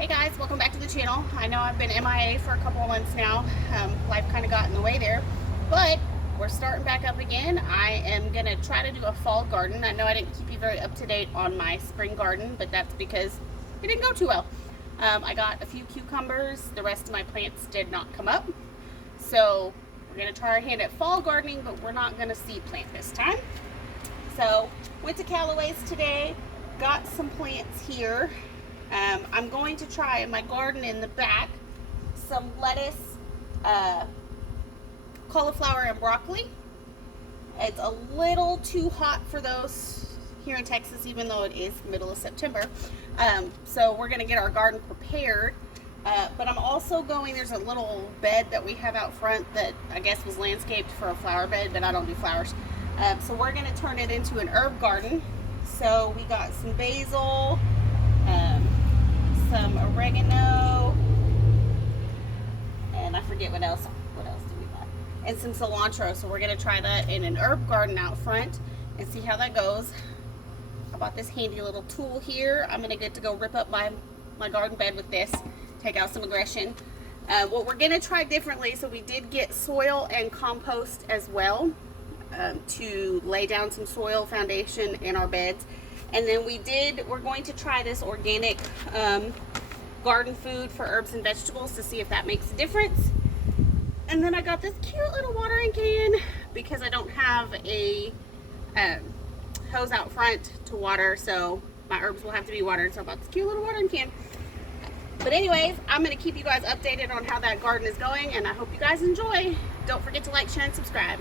Hey guys, welcome back to the channel. I know I've been MIA for a couple of months now. Life kind of got in the way there, but we're starting back up again. I am gonna try to do a fall garden. I know I didn't keep you very up to date on my spring garden, but that's because it didn't go too well. I got a few cucumbers. The rest of my plants did not come up. So we're gonna try our hand at fall gardening, but we're not gonna seed plant this time. So went to Callaway's today, got some plants here. I'm going to try in my garden in the back some lettuce, cauliflower, and broccoli. It's a little too hot for those here in Texas, even though it is the middle of September. So we're going to get our garden prepared. But I'm also going, there's a little bed that we have out front that I guess was landscaped for a flower bed, but I don't do flowers. So we're going to turn it into an herb garden. So we got some basil, some oregano, and I forget what else. What else do we got? And some cilantro. So we're gonna try that in an herb garden out front and see how that goes. I bought this handy little tool here. I'm gonna get to go rip up my garden bed with this, take out some aggression. What we're gonna try differently, so we did get soil and compost as well, to lay down some soil foundation in our beds. And then we're going to try this organic garden food for herbs and vegetables to see if that makes a difference. And then I got this cute little watering can because I don't have a hose out front to water, so my herbs will have to be watered. So I bought this cute little watering can. But anyways, I'm going to keep you guys updated on how that garden is going, and I hope you guys enjoy. Don't forget to like, share, and subscribe.